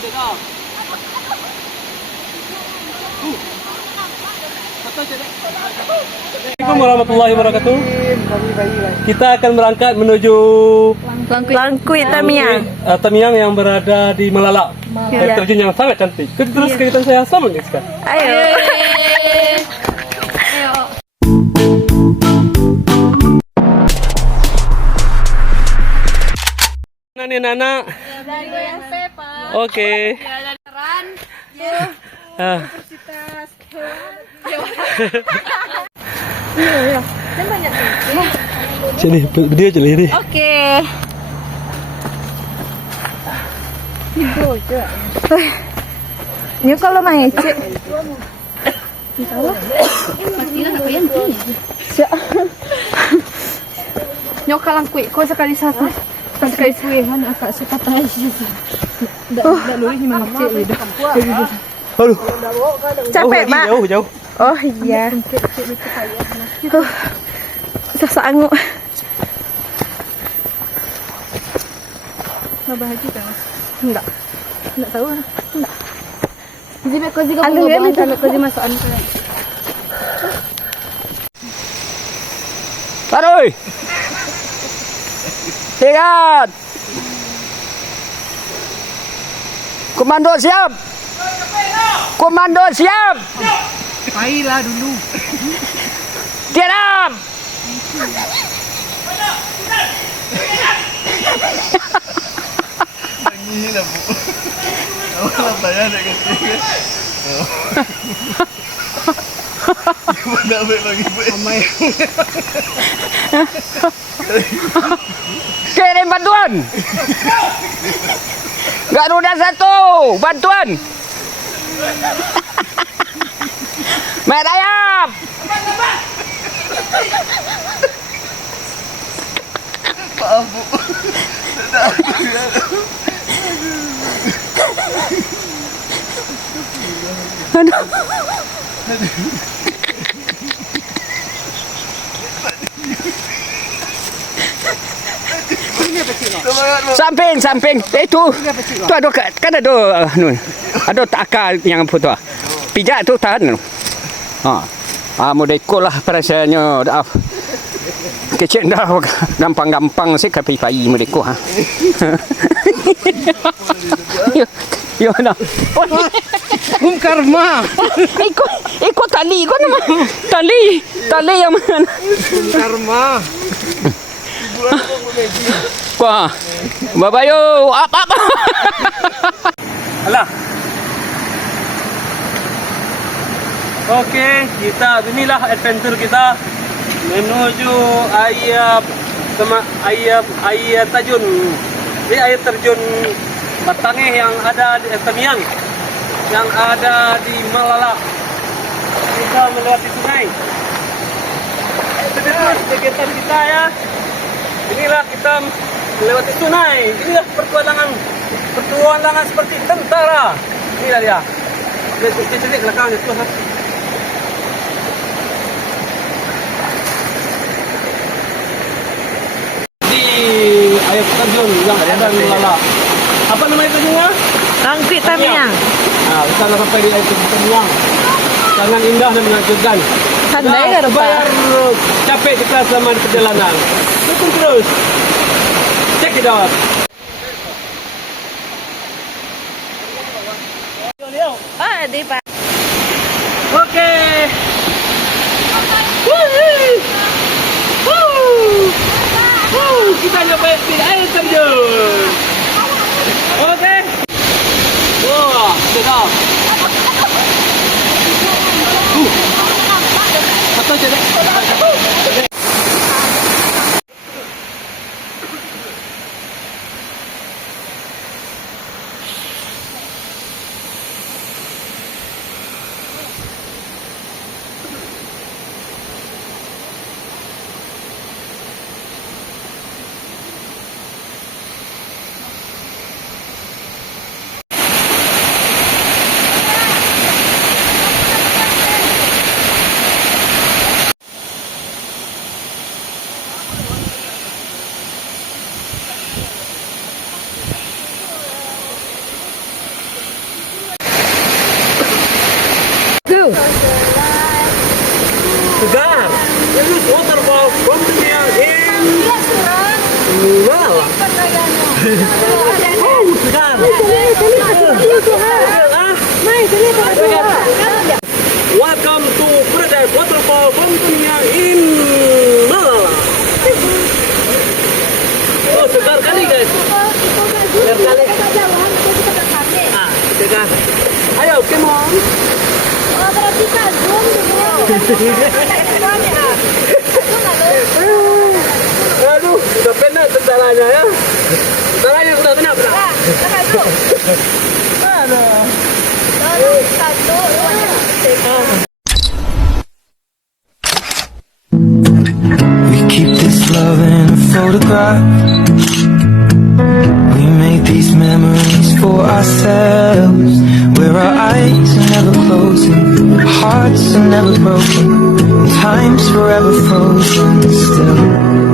sedap. Assalamualaikum warahmatullahi wabarakatuh. Kita akan berangkat menuju Langkuit Tamiang. Tamiang yang berada di Malala. Air terjun yang sangat cantik. Terus kegiatan saya sama nih sekarang. Ayo. Nani Nana. Oke. Sini, berdiri aja ini. Oke. Ini kalau main cek. Nyoka langkui, kau sekali satu. Sekali suwe kan agak suka tahu. Dah luri gimana cek itu. Aduh. Capek, Mak. Jauh. Oh iya. Sesangu. Nggak bahagia kan? Enggak. Nggak tahu. Enggak. Jadi kau juga Alur mau itu. kau juga masuk anu kan? Taruh. Tiga. Komando siap. Komando siap. Baiklah dulu. Diam. Gila bu, awal saya ada kecil. Mana bagi bu? Kirim bantuan. Garuda 1, bantuan. Mayat ayam. Maaf bu, Samping. Itu ada kan ada ada takar yang foto. Pijak tu tahan. Mudah ikut lah perasaannya. Kecil dah gampang sih kapi-pai mereka ha. Yo na. Karma. Ikut tali kau nama. Tali yang mana? Karma. Wah. Babayo, apa? Alah. Oke, inilah adventure kita menuju air terjun. Ini air terjun Batangeh yang ada di Tamiang, yang ada di Malala. Kita melewati sungai. Terus kegiatan kita ya. Inilah kita melewati sungai. Inilah pertualangan seperti tentara. Inilah dia. Kita lihat belakangnya terus. Air terjun yang ada di Malala. Apa nama terjunnya? Langkuit Tamiang. Nah, kita sudah sampai di air terjun Tamiang. Sangat indah dan menakjubkan. Pandai kan, Pak? Bayar capek kita selama di perjalanan. Dukung terus. Check it out. Di Pak. Oke. Kita nyampe di air terjun. Oke. Wah, sedap. Atau jadi. Segar. Use waterfall from dunia in Malala. Oh, segar. Welcome to Paradise Waterfall from dunia in Malala. Oh, segar kali guys. Segar kali. Ah, segar. Ayo, come on. Aduh, udah penat tentaranya ya. Tentaranya udah penat. We keep this love in a photograph. We make these memories for ourselves, where our eyes are never closing, our hearts are never broken, and time's forever frozen still.